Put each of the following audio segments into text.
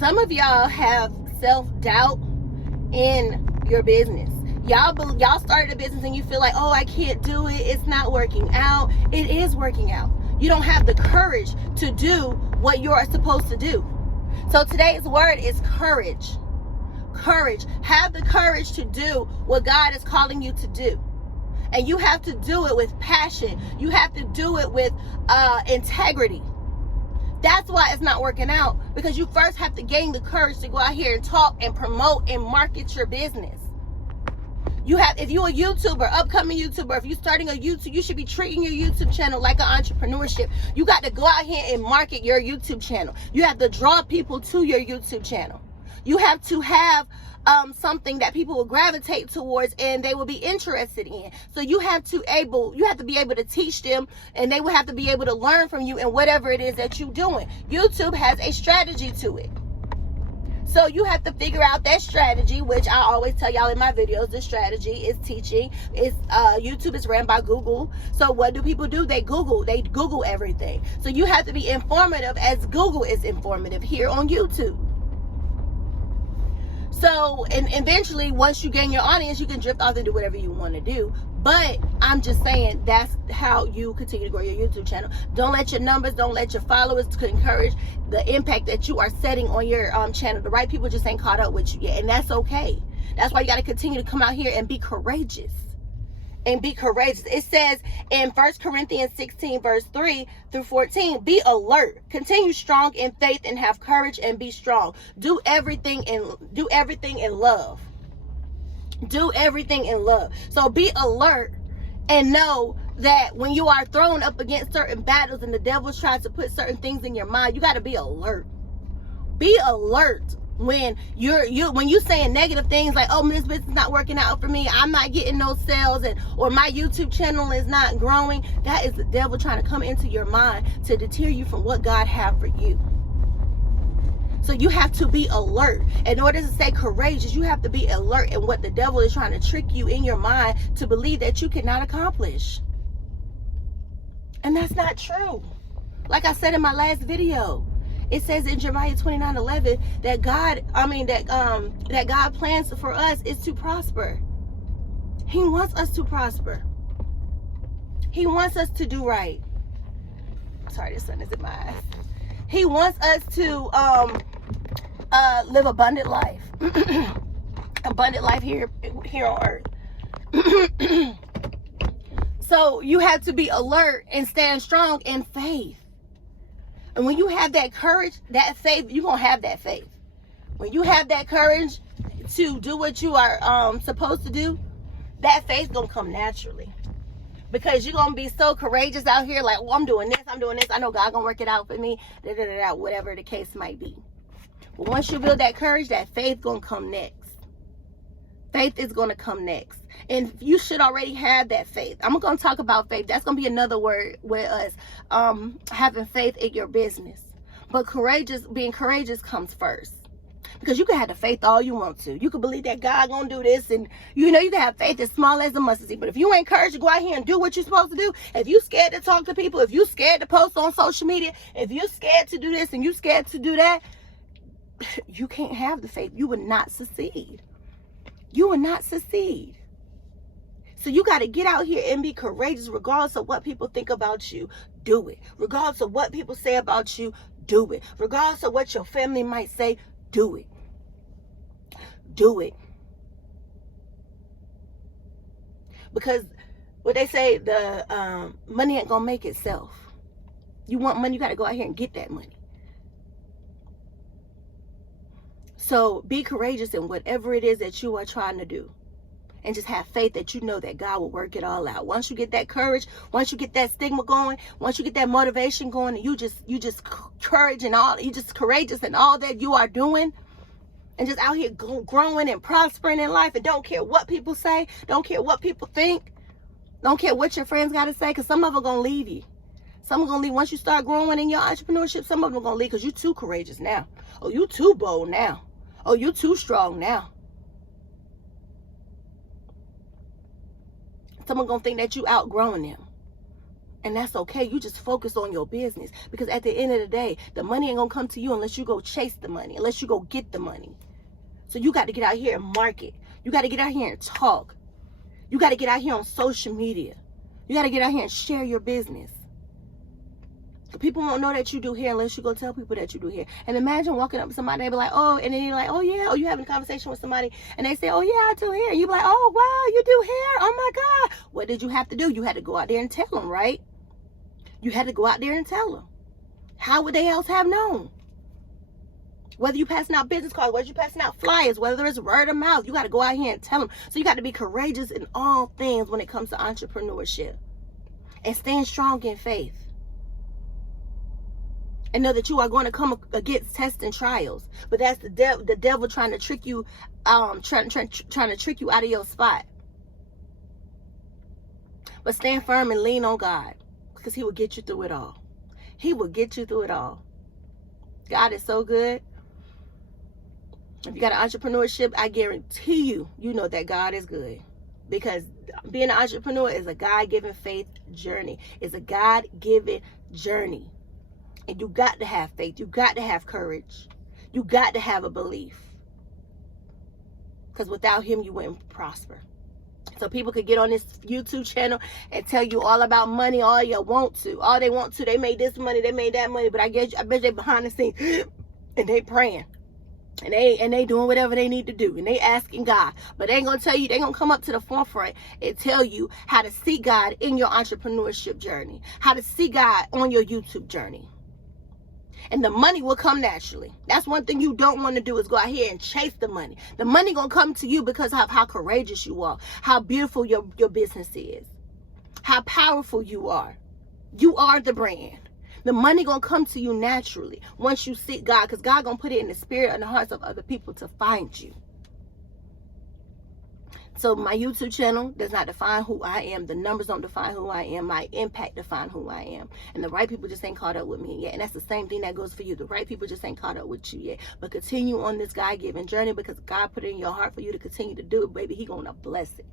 Some of y'all have self-doubt in your business. Y'all started a business and you feel like, oh, I can't do it. It's not working out. It is working out. You don't have the courage to do what you are supposed to do. So today's word is courage. Courage. Have the courage to do what God is calling you to do. And you have to do it with passion. You have to do it with integrity. That's why it's not working out, because you first have to gain the courage to go out here and talk and promote and market your business. If you're a YouTuber, upcoming YouTuber, if you're starting a YouTube, you should be treating your YouTube channel like an entrepreneurship. You got to go out here and market your YouTube channel. You have to draw people to your YouTube channel. You have to have something that people will gravitate towards and they will be interested in. So you have to be able to teach them, and they will have to be able to learn from you and whatever it is that you're doing. YouTube has a strategy to it. So you have to figure out that strategy, which I always tell y'all in my videos. The strategy is teaching. YouTube is ran by Google. So what do people do? They Google everything. So you have to be informative as Google is informative here on YouTube. So, and eventually, once you gain your audience, you can drift off and do whatever you want to do. But I'm just saying, that's how you continue to grow your YouTube channel. Don't let your numbers, don't let your followers encourage the impact that you are setting on your channel. The right people just ain't caught up with you yet, and that's okay. That's why you got to continue to come out here and be courageous. And be courageous. It says in 1 Corinthians 16 verse 3 through 14, be alert, continue strong in faith, and have courage and be strong. Do everything in love. Do everything in love. So be alert and know that when you are thrown up against certain battles and the devil tries to put certain things in your mind, you got to be alert. Be alert. When you're saying negative things like, oh, this business is not working out for me, I'm not getting no sales, or my YouTube channel is not growing, that is the devil trying to come into your mind to deter you from what God has for you. So you have to be alert. In order to stay courageous, you have to be alert in what the devil is trying to trick you in your mind to believe that you cannot accomplish. And that's not true. Like I said in my last video, it says in Jeremiah 29:11 that God plans for us is to prosper. He wants us to prosper. He wants us to do right. Sorry, the sun is in my eyes. He wants us to live abundant life. Abundant life here on earth. So you have to be alert and stand strong in faith. And when you have that courage, that faith, you're going to have that faith. When you have that courage to do what you are supposed to do, that faith going to come naturally. Because you're going to be so courageous out here, like, oh, I'm doing this. I know God going to work it out for me, whatever the case might be. But once you build that courage, that faith going to come next. Faith is going to come next. And you should already have that faith. I'm going to talk about faith. That's going to be another word with us. Having faith in your business. But being courageous comes first. Because you can have the faith all you want to. You can believe that God going to do this. And you can have faith as small as a mustard seed. But if you ain't courage to go out here and do what you're supposed to do. If you scared to talk to people. If you scared to post on social media. If you scared to do this and you scared to do that. You can't have the faith. You would not succeed. You will not succeed. So you got to get out here and be courageous regardless of what people think about you. Do it. Regardless of what people say about you, do it. Regardless of what your family might say, do it. Do it. Because what they say, the money ain't going to make itself. You want money, you got to go out here and get that money. So be courageous in whatever it is that you are trying to do. And just have faith that you know that God will work it all out. Once you get that courage, once you get that stigma going, once you get that motivation going, and you just courage and all, you just courageous in all that you are doing, and just out here growing and prospering in life, and don't care what people say, don't care what people think, don't care what your friends got to say, because some of them are going to leave you. Some are going to leave. Once you start growing in your entrepreneurship, some of them are going to leave because you're too courageous now. Oh, you too bold now. Oh, you too strong now. Someone gonna think that you outgrowing them. And that's okay. You just focus on your business. Because at the end of the day, the money ain't going to come to you unless you go chase the money, unless you go get the money. So you got to get out here and market. You got to get out here and talk. You got to get out here on social media. You got to get out here and share your business. People won't know that you do hair unless you go tell people that you do hair. And imagine walking up to somebody, they be like, oh, and then you're like, oh yeah, oh, you having a conversation with somebody, and they say, oh yeah, I do hair. And you be like, oh wow, you do hair? Oh my God. What did you have to do? You had to go out there and tell them, right? You had to go out there and tell them. How would they else have known? Whether you passing out business cards, whether you passing out flyers, whether it's word of mouth, you got to go out here and tell them. So you got to be courageous in all things when it comes to entrepreneurship. And stand strong in faith. And know that you are going to come against tests and trials. But that's the devil trying to trick you, trying to trick you out of your spot. But stand firm and lean on God. Because he will get you through it all. He will get you through it all. God is so good. If you got an entrepreneurship, I guarantee you, you know that God is good. Because being an entrepreneur is a God-given faith journey. It's a God-given journey. And you got to have faith. You got to have courage. You got to have a belief. Because without him, you wouldn't prosper. So people could get on this YouTube channel and tell you all about money all you want to. All they want to. They made this money. They made that money. But I bet they behind the scenes and they praying. And they doing whatever they need to do. And they asking God. But they ain't going to tell you. They going to come up to the forefront and tell you how to see God in your entrepreneurship journey. How to see God on your YouTube journey. And the money will come naturally. That's one thing you don't want to do is go out here and chase the money. The money going to come to you because of how courageous you are. How beautiful your business is. How powerful you are. You are the brand. The money going to come to you naturally once you seek God. Because God going to put it in the spirit and the hearts of other people to find you. So my YouTube channel does not define who I am. The numbers don't define who I am. My impact defines who I am. And the right people just ain't caught up with me yet. And that's the same thing that goes for you. The right people just ain't caught up with you yet. But continue on this God-given journey because God put it in your heart for you to continue to do it, baby. He going to bless it.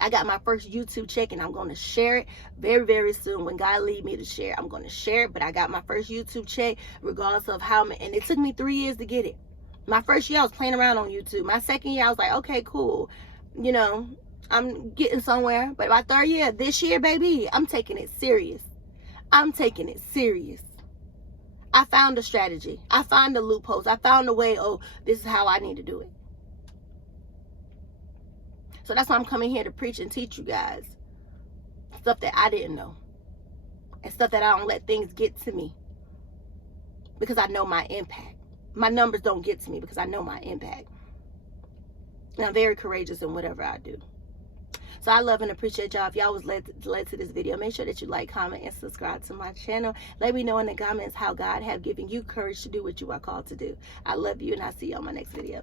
I got my first YouTube check and I'm going to share it very, very soon. When God lead me to share, I'm going to share it. But I got my first YouTube check regardless of how many. And it took me 3 years to get it. My first year, I was playing around on YouTube. My second year, I was like, okay, cool. You know, I'm getting somewhere. But my third year, this year, baby, I'm taking it serious. I'm taking it serious. I found a strategy. I found the loopholes. I found a way, oh, this is how I need to do it. So that's why I'm coming here to preach and teach you guys. Stuff that I didn't know. And stuff that I don't let things get to me. Because I know my impact. My numbers don't get to me because I know my impact. And I'm very courageous in whatever I do. So I love and appreciate y'all. If y'all was led to this video, make sure that you like, comment, and subscribe to my channel. Let me know in the comments how God have given you courage to do what you are called to do. I love you, and I'll see you on my next video.